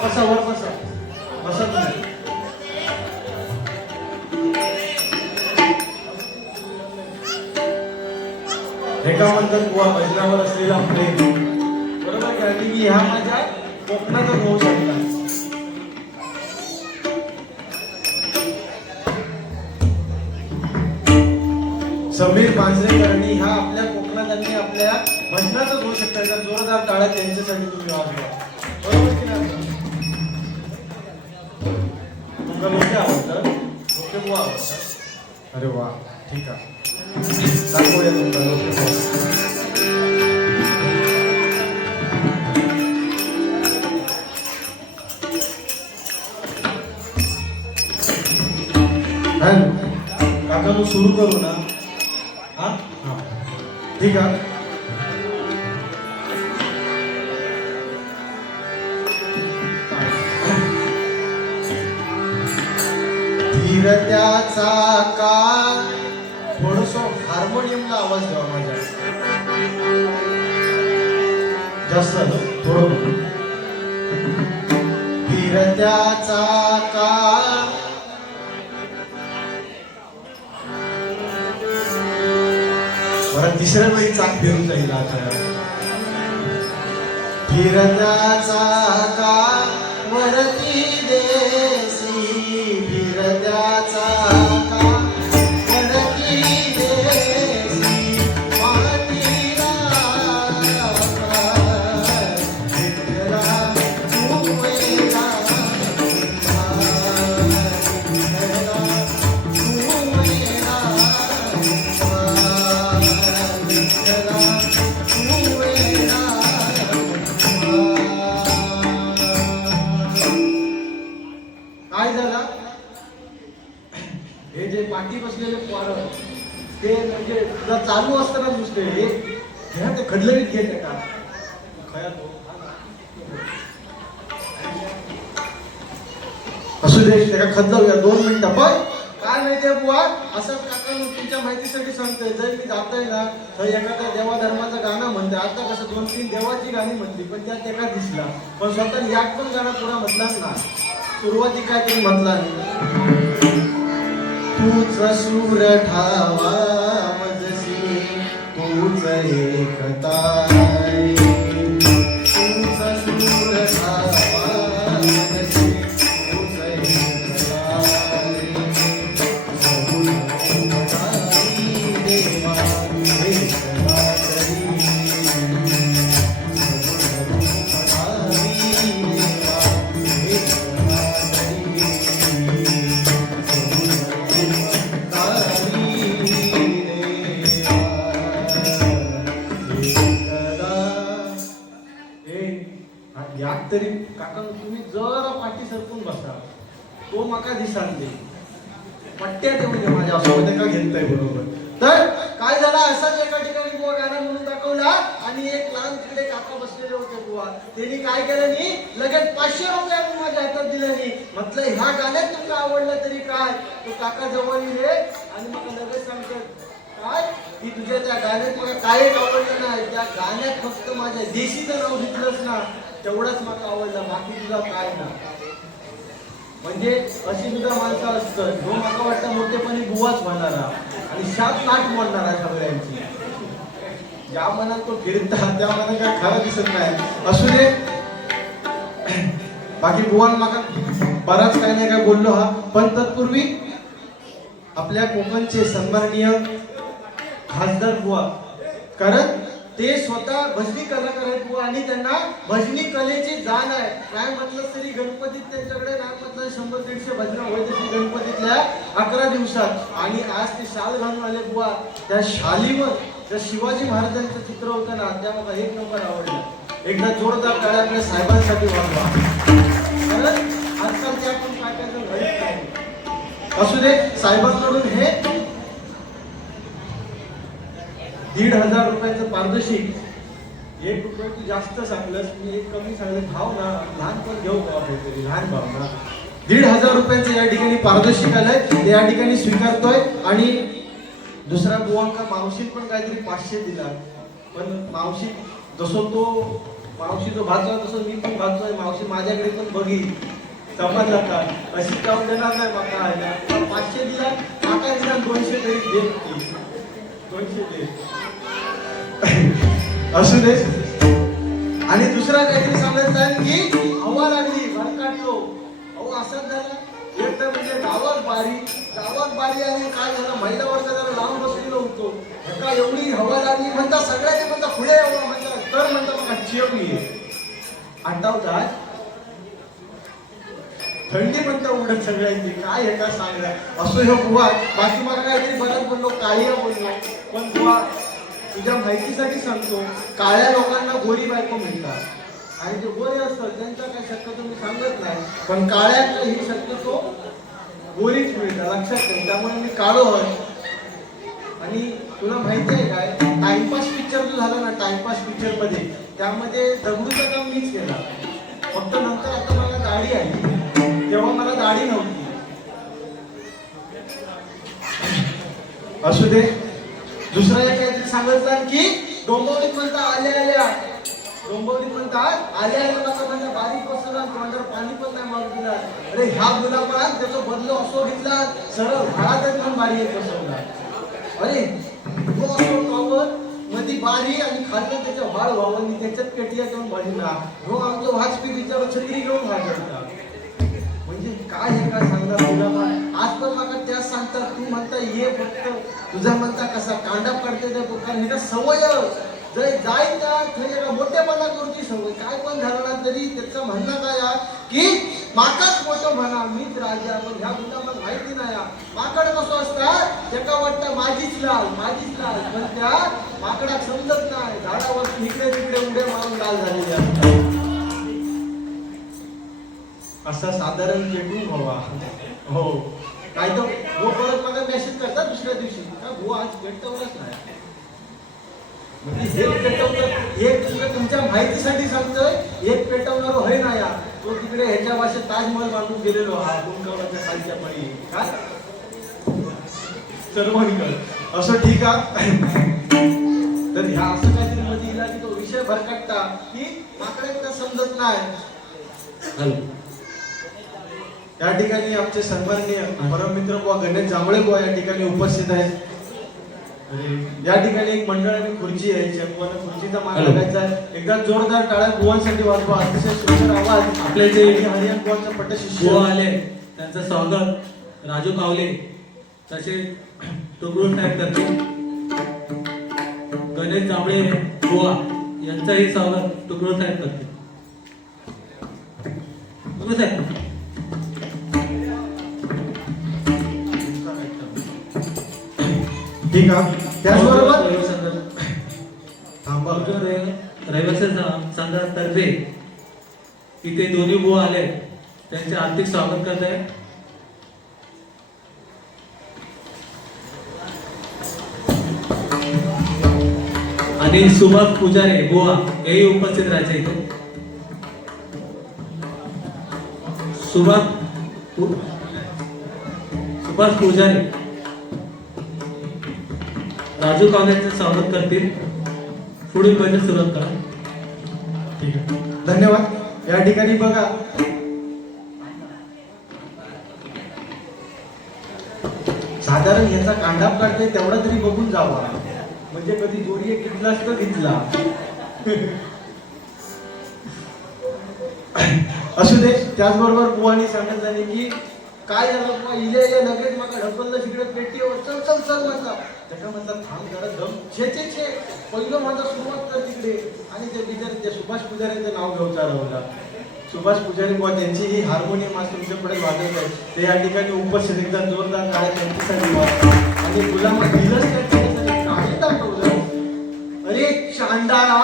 बसा वर बसा बसा तुम्ही. हे का म्हणतात बुवा भजनावर असलेला प्रेम. बरोबर का? की ह्या माझ्या कोकणातच होऊ शकतात. समीर मांजरेकरांनी हा आपल्या कोकणात आणि आपल्या भजनातच होऊ शकतात. जोरदार टाळ्या त्यांच्यासाठी तुम्ही वाजवा. बरोबर की नाही? तुमका लोके आवडतात? लोके बुवा आवडतात? अरे वा, ठीक आहे. दाखवूया तुमचा लोके बुवा. काका सुरू करू ना. हा हा ठीक आहे. धीरत्याचा काळ. थोडस हार्मोनियमला आवाज द्यावा माझ्या. जास्त थोडं. धीरत्याचा काळ. बरं तिसऱ्या वेळी चाक फिरून जाईल आता. फिरत्याचा काळ वरती देसी. फिरत्याचा काळ वरती देसी. मातीला विठ्ठला तू वेला. हे जे पाठी बसलेले पोरं ते म्हणजे तुला चालू असताना दुसरे हे ते खडलवीत घेते का खया तो असू दे. त्याला खदलवूया 2 मिनिटं. पण काय माहितीये बुवा, असं काका तुमच्या माहितीसाठी सांगतोय. जर मी जातोय ना तर एखाद्या देवाधर्माचं गाणं म्हणते. आता कसं 2-3 देवाची गाणी म्हटली पण त्यात एका दिसला. पण स्वतः यात पण गाणं पुरा म्हटलाच ना. सुरुवाती काय तरी म्हटला नाही. तूच सूर ठावा मजसी. तूच एकताय. तूच सूर ठावा मजसी. तूच एकताय. सगुणाई देवा एकता करी. सगुणाई यात तरी काका तुम्ही जरा पाठी सरकून बसा. तो मका दिसांले पट्ट्या तेवढे माझ्या असं का घेतय बरोबर. तर काय झालं, असाच एका ठिकाणी बुवा गाणं म्हणून दाखवला आणि एक लहान तिकडे काका बसलेले होते बुवा. त्यांनी काय केलं नाही, लगेच 500 रुपये माझ्या हातात दिले नाही. म्हटलं ह्या गाण्यात तुमका आवडलं तरी काय. तो काका जवळ येईल आणि मग लगेच सांगतात काय की तुझ्या त्या गाण्यात मला काय आवडलं नाही. त्या गाण्यात फक्त माझ्या देशीचं नाव घेतलंच ना तेवढंच मला आवडलं, बाकी तुला काय ना. म्हणजे अशी सुद्धा माणसं असतं जो मला वाटतं मोठेपणी बुवाच म्हणणारा आणि शाप नाट म्हणणारा सगळ्यांची. ज्या मनात तो फिरता त्या मनात काय खरं दिसत नाही. असू दे. बाकी बुवान माका बराच काही नाही काय बोललो हा. पण तत्पूर्वी आपल्या कोकणचे सन्माननीय खासदार बुवा, कारण ते स्वतः भजनी कलाकार आहेत बुवा आणि त्यांना भजनी कलेची जाण आहे. काय म्हटलं तरी गणपतीत त्यांच्याकडे नाही म्हटलं 100-150 भजनं होत होती गणपतीतल्या 11 दिवसात. आणि आज ते शाल घालून आले बुवा. त्या शालीवर त्या शिवाजी महाराजांचं चित्र होतं ना त्या मला एक नंबर आवडलं. एकदा जोरदार टाळ्या आपल्या साहेबांसाठी वाजवा. कारण आजकालच्या आपण काय काय घडत नाही. असू दे. साहेबांकडून हे 1,500 रुपयाचं पारदर्शिक. 1 रुपये तू जास्त सांगलंस, मी 1 कमी सांगलं. भाव ना लहानपण घेऊ का काहीतरी लहान भाव ना. 1,500 रुपयाचं या ठिकाणी पारदर्शिक आलंय ते या ठिकाणी स्वीकारतोय. आणि दुसरा बुवांका मावशीत पण काहीतरी 500 दिला. पण मावशी जसं तो मावशी जो भाजला तसं मी पण भाजतोय. मावशी माझ्याकडे पण बघी समज जाता अशी जाऊन देणार नाही माका आहे 500 दिला माका दिला 200 तरी दे 200 दे असू दे. आणि दुसरा काहीतरी सांगत आहे की हवा लागली भरकाटलो. अहो असंच झालं एक तर म्हणजे गावात बारी आणि काय झालं महिला वर्ग जरा लावून बसलेलो होतो. एका एवढी हवा लागली म्हणता सगळ्यांनी म्हणता पुढे यावं म्हणता तर म्हणता मग चिवली आठवतात थंडी म्हणता उडत सगळ्यांची काय हे का सांगला असो हे बुवा. बाकी मला काहीतरी बरंच बोललो काळी बोललो पण बुवा तुझ्या माहितीसाठी सांगतो काळ्या लोकांना गोरी बायको मिळतात आणि जे गोरे असतात त्यांचा काही शक्यतो मी सांगत नाही पण काळ्यात ही शक्यतो गोरीच मिळतात लक्षात ठेव. त्यामुळे मी काळो आहे. आणि तुला माहिती आहे काय टाइमपास पिक्चर जो झाला ना टाइमपास पिक्चर मध्ये त्यामध्ये दगडूचं काम मीच केला. फक्त नंतर आता मला दाढी आली तेव्हा मला दाढी नव्हती. असू दे. दुसरा एक काहीतरी सांगायचं की डोंबवलीत म्हणता आल्या डोंबवलीत म्हणतात आल्या म्हणता बारीक बसला तोंडावर पाणी पण नाही मारू दिला. अरे ह्या गुलाबात त्याचा बदलो असो घेतला सरळ भाडातच पण बारी येत बसवला. अरे तो असो टॉवर मध्ये बारी आणि खाल्लं त्याच्या वाळ व्हावं त्याच्यात पेटिया घेऊन भाजीला हो आमचं वाजपी विचार छत्री घेऊन भाजवता. म्हणजे काय हे काय सांगणार तुला आज पण मला त्याच सांगतात तू म्हणता ये फक्त तुझा म्हणता कसा कांडा पडते त्या कारण हे सवय जाईल का मोठेपणा करूची सवय काय पण झालं ना तरी त्याचं म्हणणं काय की माकाच मोठं म्हणा मीच राजा. पण ह्या मुलाला माहिती नाही माकड कसं असतात त्याका वाटतं माझीच लाल पण त्या माकडाक समजत नाही झाडावर इकडे तिकडे उड्या मारून लाल झालेले असतात. असा साधारण चेटून हवा हो काय तर वो परत मला मेसेज करतात दुसऱ्या दिवशी का वो आज भेटवलंच नाही. म्हणजे एक पेटवलं एक तुमच्या माहितीसाठी सांगतोय एक पेटवणार होय ना या तो तिकडे ह्याच्या भाषेत ताजमहल बांधून गेलेलो हा कुंकावाच्या खालच्या पडी काय सर्वांकडे असं ठीक आहे. तर ह्या असं काहीतरी मध्ये इला की तो विषय भरकटता की माकडे समजत नाही. या ठिकाणी आमचे सन्माननीय परममित्र बुवा गणेश जांभळे बुवा या ठिकाणी उपस्थित आहेत. या ठिकाणी एक मंडळाने खुर्ची आहे खुर्चीचा मान लागायचा आहे. एकदा जोरदार टाळ्या बुवांसाठी वाजवा. अतिशय सुंदर आवाज आपले जे हरियाण बुवांचा पट्टशिष्य बुवा आले त्यांचं स्वागत राजू कावले तसे टोकरू साहेब करतील. गणेश जांभळे बुवा यांचंही स्वागत टोकरू साहेब करतील. ठीक आहे. त्याचबरोबर रहिवासी संघातर्फे इथे दोन्ही बुवा आले त्यांचे हार्दिक स्वागत करत आहे. आणि सुभाष पुजारे बुवा हेही उपस्थित राहायचे इथे. सुभाष पुजारी राजू कावलेंचे स्वागत करतील. पुढील बैठक सुरुवात करा. ठीक आहे धन्यवाद. या ठिकाणी बघा साधारण याचा कांडाप काढते तेवढा तरी बघून जावा म्हणजे कधी जोडी कितलाच तर घेतला असू दे. त्याचबरोबर बुवानी सांगत झाले की काय झालं बुवा इले लगेच मला ढकललं तिकडे पेटीवर चल चल चल म्हणता त्याच्या म्हणता थांब जरा दम छे पहिलं माझा सुरुवात कर तिकडे. आणि ते बिचारे ते सुभाष पुजारीचं नाव घेऊन चालवला. सुभाष पुजारी बुवा त्यांची ही हार्मोनियम आज तुमच्या पुढे वाजवत आहे ते या ठिकाणी उपस्थित एकदा जोरदार काळे त्यांच्यासाठी आणि गुलामा दिलंच त्याच्यासाठी काही दाखवलं. अरे चांडाळा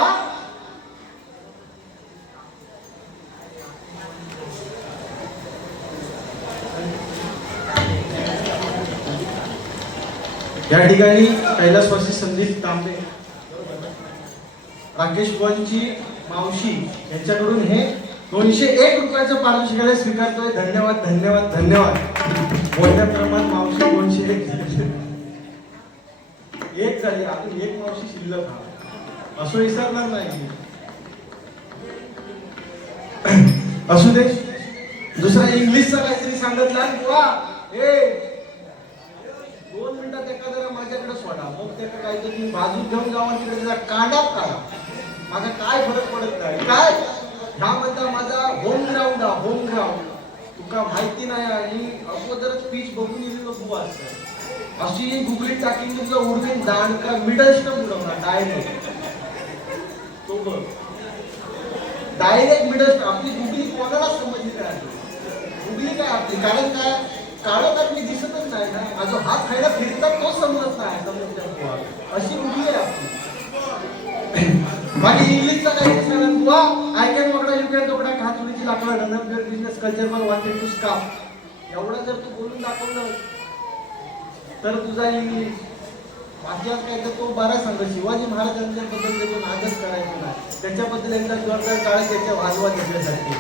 या ठिकाणी कैलासवासी संदीप तांबे राकेश बुवांची मावशी यांच्याकडून हे 201 रुपयाचं पारितोषिक स्वीकारतोय. धन्यवाद धन्यवाद धन्यवाद. मोठ्याप्रमाणात मावशी 201 एक झाली अजून एक मावशी शिल्लक असं विसरणार नाही. असू दे. दुसरा इंग्लिशचा काहीतरी सांगितला बुवा, ए 2 मिनिटात एका जरा माझ्याकडे सोडा, मग त्याला काहीतरी बाजू घेऊन जाऊन तिकडे त्याचा कांडाप काढा, माझा काय फरक पडत नाही. काय ह्या म्हणता माझा होम ग्राउंड हा, होम ग्राउंड. तुका माहिती नाही आणि अगोदरच पीच बघून येईल बुवा असतं. अशी गुगलीत टाकीन तुझा उडवीन दांड का मिडल स्टंप उडवणार डायरेक्ट. तो बघ डायरेक्ट मिडल. आपली गुगली कोणाला समजली काय? गुगली काय आपली? कारण काय काळं तर मी दिसतच नाही ना, माझा हात खायला फिरतात तोच समजत नाही. समजत अशी गुगली आहे आपली. बाकी इंग्लिशचा काही सांगा बुवा, आय कॅन वगडा यू कॅन तोकडा खाचुरीची लाकडा run up your business culture पण वांटेड टू स्काफ. एवढं जर तू बोलून दाखवलं तर तुझा इंग्लिश. बाकी आज काय तर तो बरा सांगतो शिवाजी महाराजांच्याबद्दल त्याचा नादच करायचा नाही, त्याच्याबद्दल एकदा जोरदार काळ त्याच्या वाजवा त्याच्यासाठी,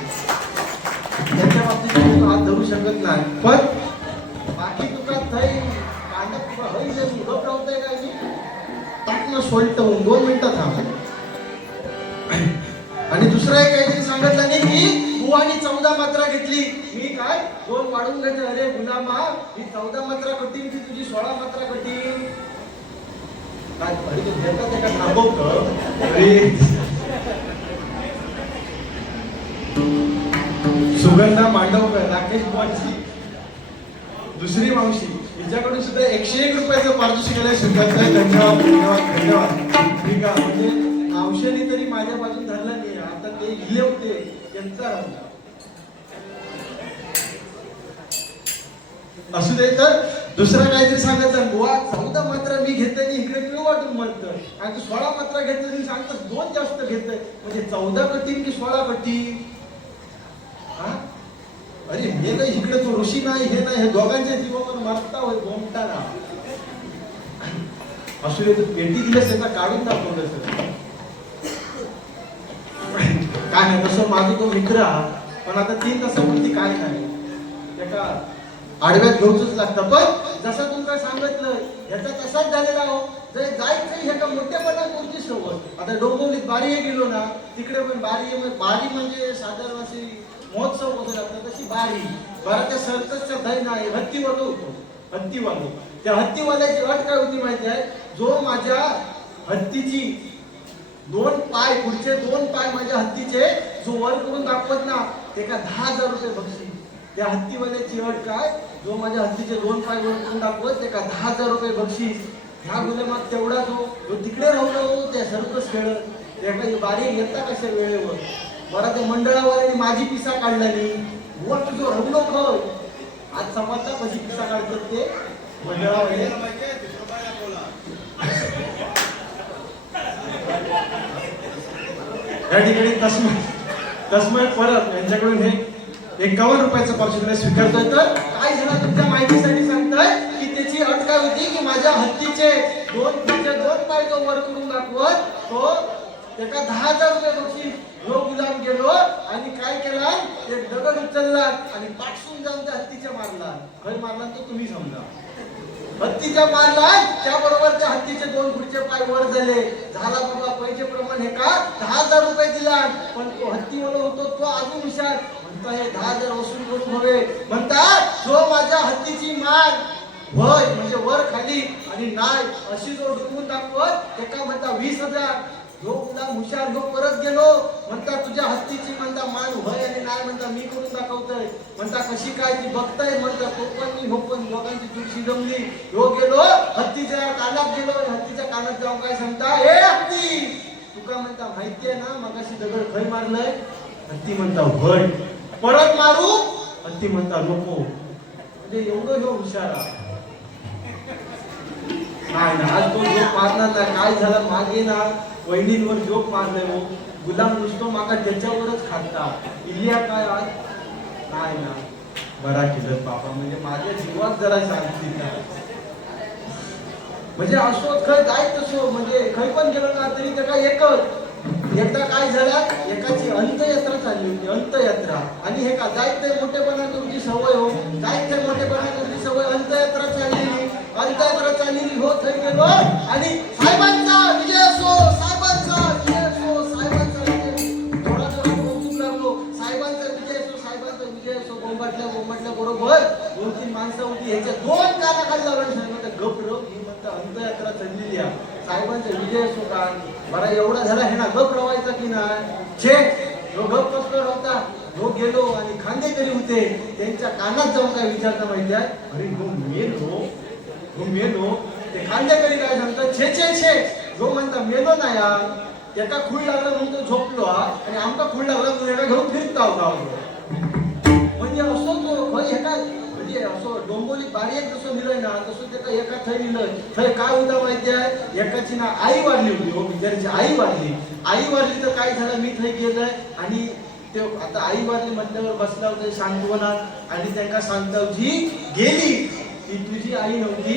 त्याच्या बाबतीत तू हात धरू शकत नाही. पण बाकी तुका थै कांदा तुका हय जे उडप लावताय काय मी टाकणं सोलटवून 2 मिनिटं थांब. आणि दुसरा एक काहीतरी सांगितलं नाही की बुवानी 14 मात्रा घेतली, मी काय 2 वाढून घ्यायचं. अरे गुलामा, ही 14 मात्रा कठीण की तुझी 16 मात्रा कठीण? काय अरे तू घेता ते का थांबवतं? अरे सुगंधा मांडवकर, राकेश बुवांची दुसरी मावशी, हिच्याकडून सुद्धा 101 रुपयाचं पारितोषिक आलंय. स्वीकारताय. धन्यवाद धन्यवाद धन्यवाद. ठीक आहे, म्हणजे मावशेने तरी माझ्या बाजून धरलं नाही. आता ते इले होते त्यांचा राहून असू दे. तर दुसरं काहीतरी सांगायचं बुवा 14 मात्रा मी घेतोय इकडे पिऊ वाटून म्हणतं आणि तू 16 मात्रा घेतोय सांगतोस 2 जास्त घेतोय, म्हणजे 14 कठीण की 16 कठीण? हा अरे हे नाही इकडे तो ऋषी नाही हे नाही, हे दोघांच्या जीवावर मरता होय बोमटाना. असू दे. तू पेटी दिलंस त्याचा काढून दाखवलं सर काय नाही. तसं माझं तो मित्र पण आता 3 तासावरती काय नाही एका आडव्यात घेऊच लागतं. पण जसं तुमचं सांगितलं याचा तसाच झालेला हो. जर जायचं ह्याचा मोठेपणा कोणती सवय. आता डोंबिवलीत बारी गेलो ना, तिकडे पण बारी म्हणजे साधारण अशी महोत्सव होतो लागतात तशी बारी. बरं त्या सर्कसच्या धै नाही हत्तीवालो होतो. हत्तीवालो, त्या हत्तीवाल्याची अट काय होती माहिती आहे? जो माझ्या हत्तीची 2 पाय पुढचे 2 पाय माझ्या हत्तीचे जो वर करून दाखवत ना ते का 10,000 रुपये बक्षीस. त्या हत्तीवाल्याची अट काय? जो माझ्या हत्तीचे 2 पाय वर करून दाखवत ते का 10,000 रुपये बक्षीस. ह्या गुन्हेगार तेवढा जो तिकडे राहतो त्या सर्कस खेळत त्या बारी येता कशा वेळेवर. बरं त्या मंडळावाल्याने माझी पिसा काढला नाही. वर तुझं रवलो खय आज समजता कशी पिसा काढतात ते मंडळावाले. या ठिकाणी तस्मय परत यांच्याकडून हे 51 रुपयाचं पारितोषिक स्वीकारतोय. तर काय झालं तुमच्या माहितीसाठी सांगताय की त्याची अट काय होती की माझ्या हत्तीचे 2 पाय जो वर करून दाखवत तो त्याला 10,000 रुपये बक्षीस. जो गुलाम गेलो आणि काय केला एक दगड उचलला आणि पाठसून जाऊन त्या हत्तीच्या मारला. खय मारला तो तुम्ही समजा. हत्तीच्या मारला त्याबरोबर त्या हत्तीचे 2 पुढचे पाय वर झाले. झाला बाबा पैसे प्रमाणे का 10,000 रुपये दिला. पण तो हत्तीवाला होतो तो अजून हुशार म्हणता हे 10,000 वसूल करून हवे. म्हणतात जो माझ्या हत्तीची मान वय म्हणजे वर खाली आणि नाय अशी जो डुकून दाखवत ते का म्हणता 20,000. जो गुलाम हुशार जो परत गेलो म्हणता तुझ्या हत्तीची म्हणता मान वय आणि नाय म्हणता मी करून दाखवतोय. म्हणता कशी काय ती बघताय म्हणता तो पण मी हो पण दोघांची तुळशी जमली. हो गेलो हत्तीच्या कानात गेलो हत्तीच्या कानात जाऊन काय सांगता ए हत्ती तुका म्हणता माहितीये ना मगाशी दगड खय मारलंय. हत्ती म्हणता वय परत मारू. हत्ती म्हणता नको. म्हणजे एवढं जो हुशार नाही ना आज तो जोक मारणार ना. काय झालं मागे ना वहिनींवर जोक मारले हो. गुलाम नुसतो मागा त्याच्यावरच खाता इलिया काय आज नाही ना. बरा केलं बाबा म्हणजे माझ्या जीवात जरा शांती म्हणजे असो खय जाय तसो म्हणजे खय पण गेलो ना तरी ते काय एकच. एकदा काय झालं एकाची अंतयात्रा चालली होती अंतयात्रा आणि हे का जायचं मोठेपणा तुमची सवय हो. जायचं मोठेपणा तुमची सवय अंतयात्रा चाललेली. अंतयात्रा चाललेली हो थै गेलो आणि साहेबांचा विजय असो साहेबांचा होता. बरा एवढा झाला हे ना गप रवायचा की नाही छे. जो गप बसलो होता जो गेलो आणि खांदेकरी होते त्यांच्या कानात जाऊन काय विचारता माहिती आहे, अरे हो मेलो ते खांदेकरी काय सांगतात, छे छे छे. जो म्हणता मेलो ना यार, एका खूळ लागला म्हणून तो झोपलो आणि आमका खूळ लागला म्हणून एका घेऊन फिरता होता. म्हणजे असो तो एका म्हणजे असं डोंबोली बारीक जसं निलय ना तसं त्याचा एका थै निलय. थै काय होता माहिती आहे, एकाची ना आई वाढली होती. हो बिचारीची आई वाढली तर काय झालं, मी थै गेलंय आणि ते आता आई वारली म्हटल्यावर बसला होता सांत्वनात आणि त्यांना सांगता जी गेली ती तुझी आई नव्हती,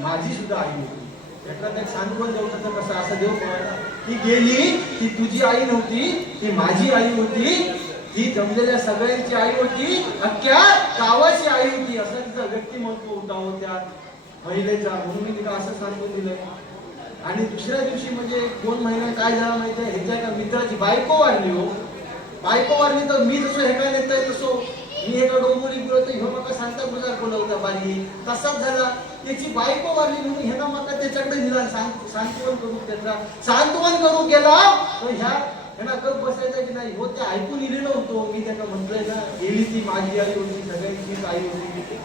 माझी सुद्धा आई होती. एखाद्या सांत्वन देवता कसं असं देव ती गेली ती तुझी आई नव्हती, ती माझी आई होती. ही जमलेल्या सगळ्यांची आई होती, अख्ख्या गावाची आई होती. असं तिचं व्यक्तिमत्व होता हो त्या महिलेचा. म्हणून मी तिला असं सांगून दिलं. आणि दुसऱ्या दिवशी म्हणजे 2 महिने काय झालं माहिती आहे, ह्याच्या एका मित्राची बायको वारली. हो बायको वारली तर मी जसं हे काय नेतोय तसं मी एका डोंबोली गेलो तर ह्यो मका सांगता गुजार बोलवता बारी तसाच झाला. त्याची बायको वारली म्हणून ह्याला मका त्याच्याकडे निदान सांत्वन करू त्याचा सांत्वन करू केला तर ह्याला गप बसायचं की नाही. हो ते ऐकून इलेलो होतो मी त्याला म्हटलंय ना, गेली ती माझी आई होती, सगळ्यांची आई होती.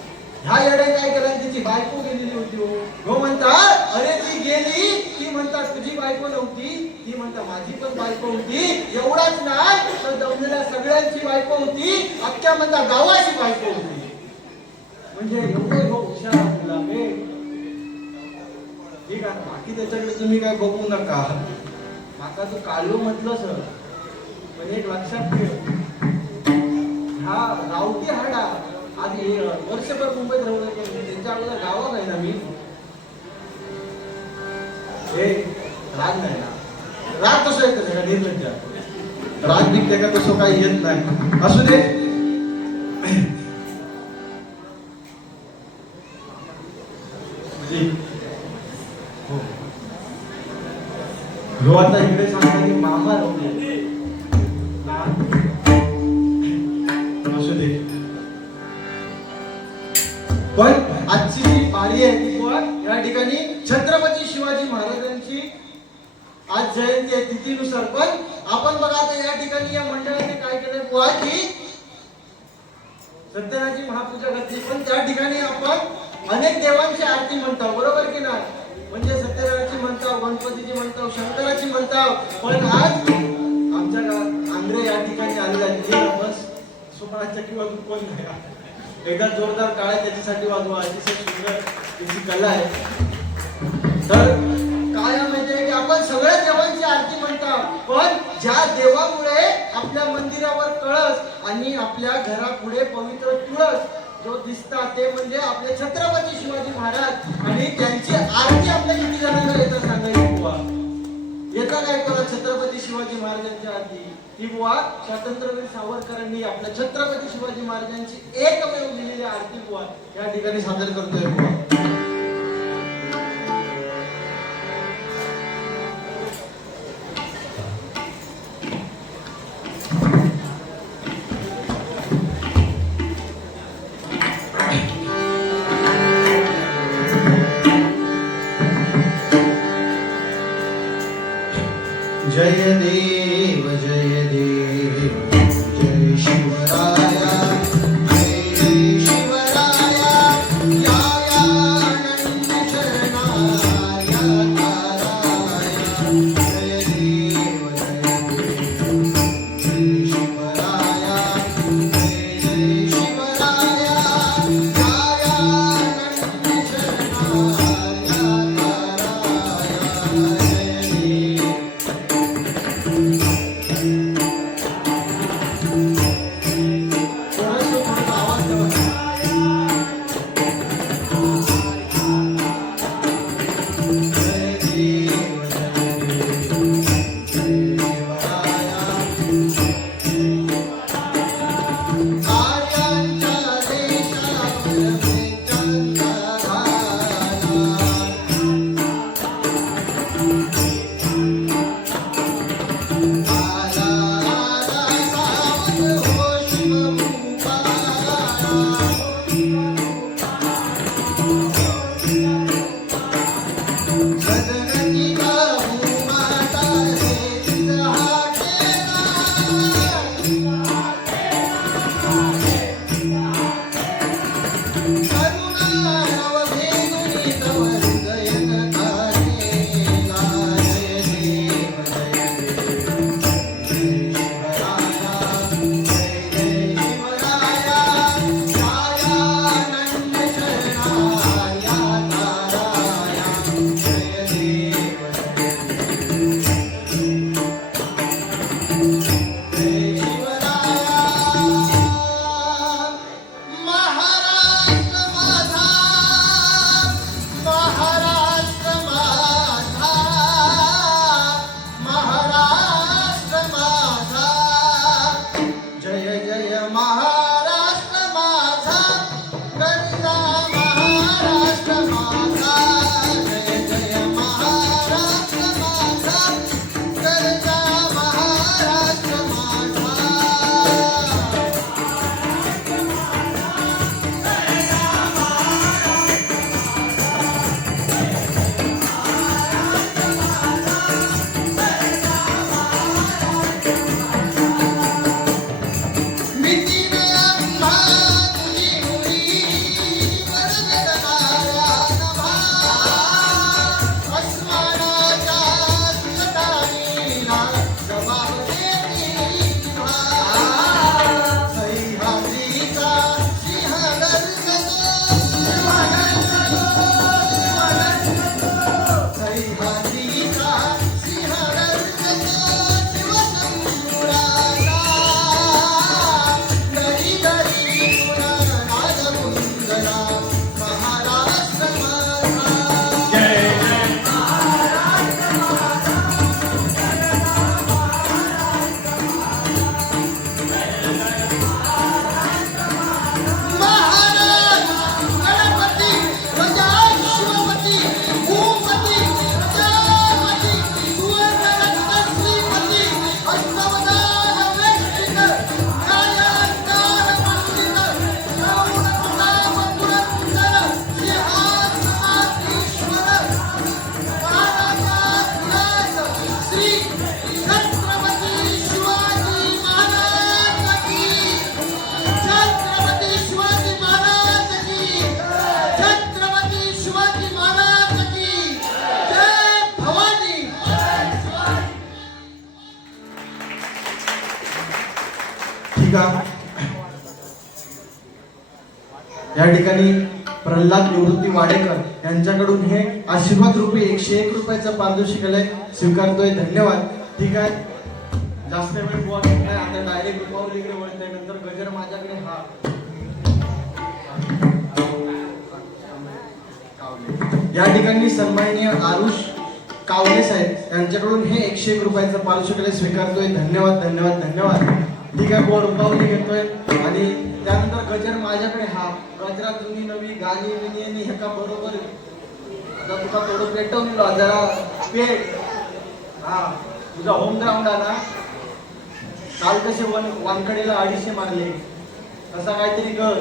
ह्या येडे काय केला, त्याची बायको गेलेली होती. हो म्हणतात अरे ती गेली, ती म्हणतात तुझी बायको नव्हती, ती म्हणतात माझी पण बायको होती. एवढाच नाही तर जमलेल्या सगळ्यांची बायको होती, अख्ख्या म्हणतात गावाची बायको होती. म्हणजे एवढं हुशार तुला मी ठीक आहे. बाकी त्याच्याकडे तुम्ही काय बघू नका. माका तो कालो म्हटलं सर पण एक लक्षात ठेव, हा रावटी हाडा आधी वर्षभर मुंबईत राहून त्यांच्या अगोदर गावात आहे ना मी. हे राग नाही ना, राग कसं येतं सगळ्या निर्लज्ज राग निघते का तसं काही येत नाही. असू दे. हो आता इकडे सांगता की मामा राहू असू दे. पण आजची जी पाळी आहे ती या ठिकाणी छत्रपती शिवाजी महाराजांची आज जयंती आहे तिथीनुसार. पण आपण बघा आता या ठिकाणी या मंडळाने काय केलंय बुवा की सत्यनारायणची महापूजा घातली. पण त्या ठिकाणी आपण अनेक देवांची आरती म्हणतो बरोबर की नाही. म्हणजे सत्यनारायणची म्हणतो, गणपतीची म्हणतो, शंकराची म्हणतो. पण आज आमच्या आंध्रे या ठिकाणी आलेला आहे. बस सुपराच्या किंवा कोण नाही एकदा जोरदार काळ आहे त्याच्यासाठी वाजवा. अतिशय सुंदर त्याची कला आहे. तर काय माहितीये की आपण सगळ्या देवांची आरती म्हणतात, पण ज्या देवामुळे आपल्या मंदिरावर कळस आणि आपल्या घरापुढे पवित्र तुळस जो दिसतात ते म्हणजे आपले छत्रपती शिवाजी महाराज. आणि त्यांची आरती आपल्या किती जणांना येतं सांगायची बुवा. येता काय करा छत्रपती शिवाजी महाराजांची आरती ही बुवा स्वातंत्र्यवीर सावरकरांनी आपल्या छत्रपती शिवाजी महाराजांची एकमेव लिहिलेली आरती बुवा या ठिकाणी सादर करतोय बुवा. जय देव जय देव जय शिवराया, जय जय शिवराया, या या अनंत शरणाया ताराया. जय देव जय शिवराया, जय जय शिवराया, या या अनंत शरणाया ताराया. जय देव ठीक आहे. या ठिकाणी प्रल्हाद निवृत्ती वाडेकर यांच्याकडून हे आशीर्वाद रुपये 101 रुपयाचं पारितोषिकालय स्वीकारतोय. धन्यवाद. ठीक आहे, जास्त वेळ बुवा घेत नाही. आता डायरेक्ट रुपावलीकडे वळतोय. नंतर गजर माझ्याकडे हा. या ठिकाणी सन्माननीय आरुष कावले साहेब यांच्याकडून हे 101 रुपयाचं पारितोषिकालय स्वीकारतोय. धन्यवाद धन्यवाद धन्यवाद. ठीक आहे, बुवा रुपावली घेतोय. आणि त्यानंतर गजर माझ्याकडे हा. गजरा जुनी नवी गाणी विनी हे का बरोबर आता तुका थोडं पेटवलेलो जरा पेट. हा, तुझा होम ग्राउंड आहे ना, काल कसे वानकडेला 250 मारले तसा काहीतरी कर.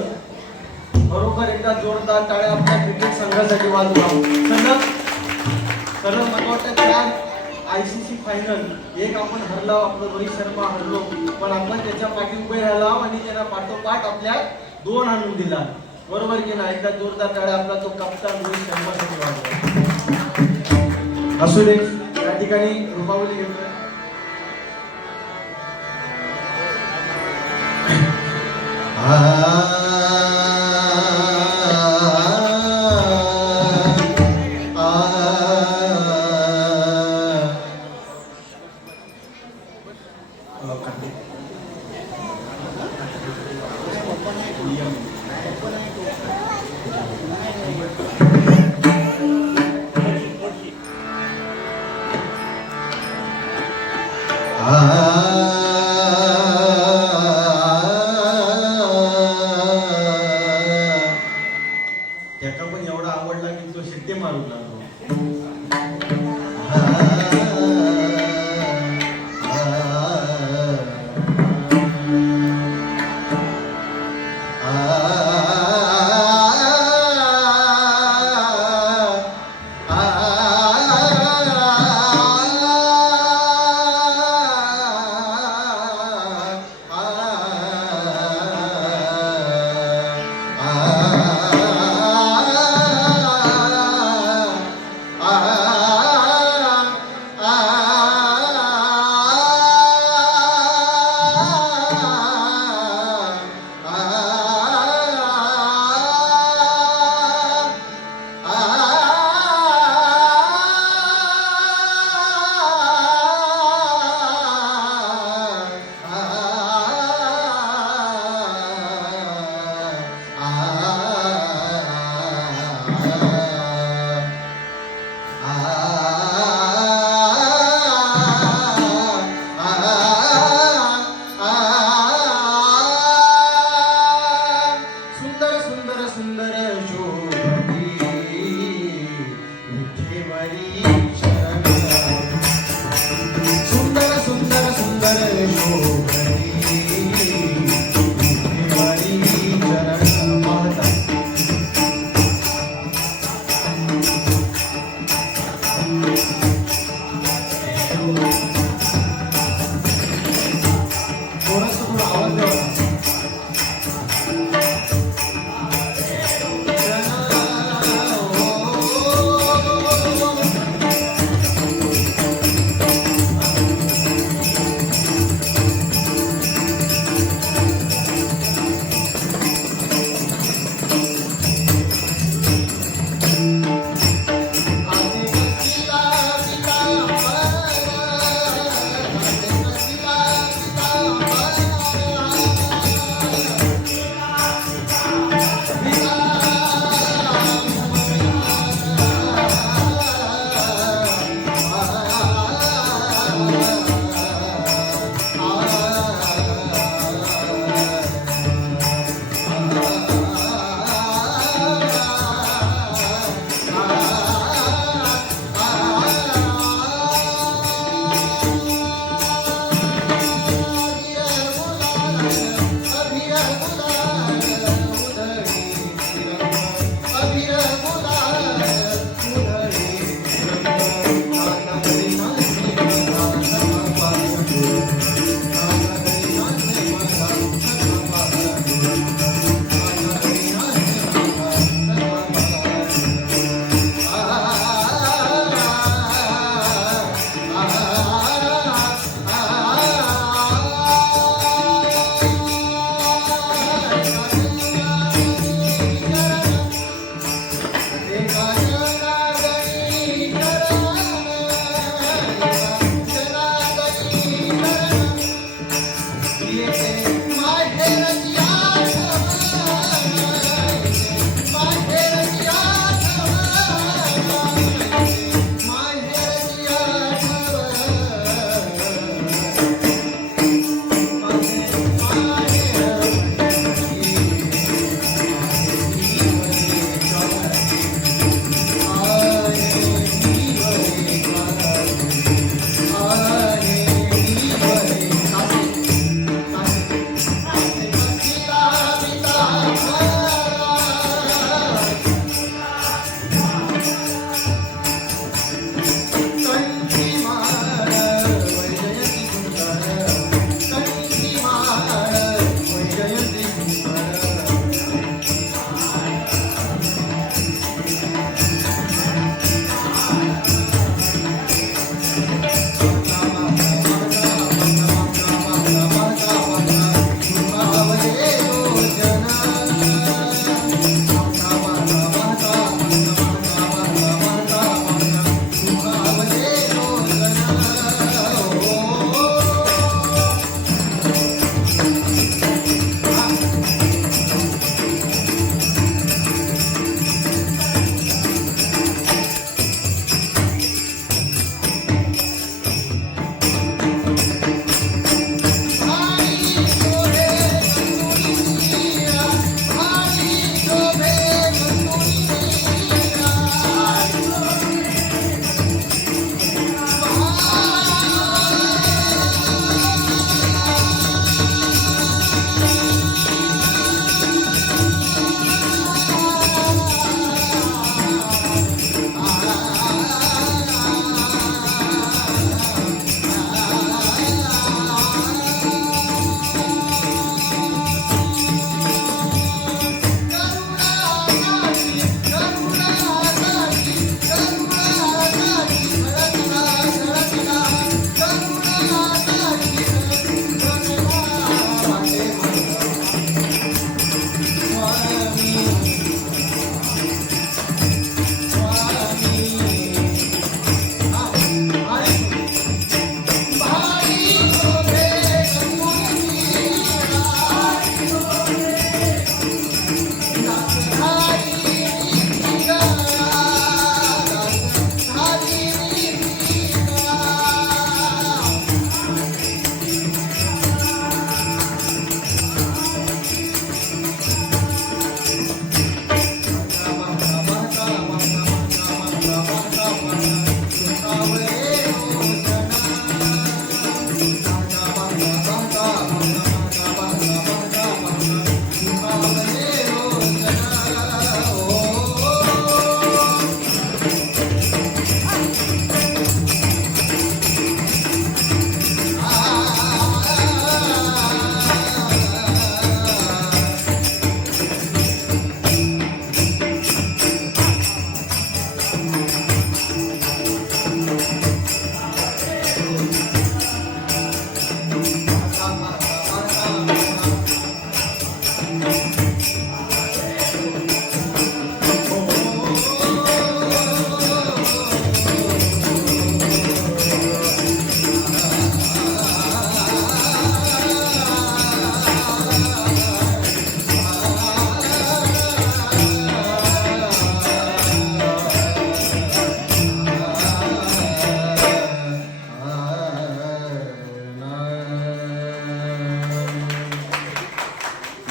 बरोबर एकदा जोरदार टाळ्या आपल्या क्रिकेट संघासाठी वाजवा. सर्व मला वाटतं 4 ICC फायनल, एक आपण हरलो, आपलं रोहित शर्मा हरलो, पण आपण त्याच्या पाठी उभे राहिलो आणि त्याला पाठोपाठ आपल्या 2 आणून दिला. बरोबर की नाही? एकदा जोरदार टाळ्या आपला तो कप्तान रोहित शर्मासाठी वाजवा. असू दे. या ठिकाणी रुपावली घेतोय. त्याका पण एवढा आवडला की तो शिट्टे मारू लागलो.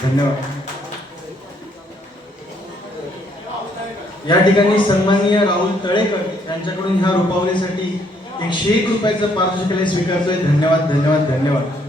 धन्यवाद. या ठिकाणी सन्माननीय राहुल तळेकर यांच्याकडून ह्या रुपावलीसाठी 101 रुपयाचं पारितोषिक स्वीकारतोय. धन्यवाद धन्यवाद धन्यवाद.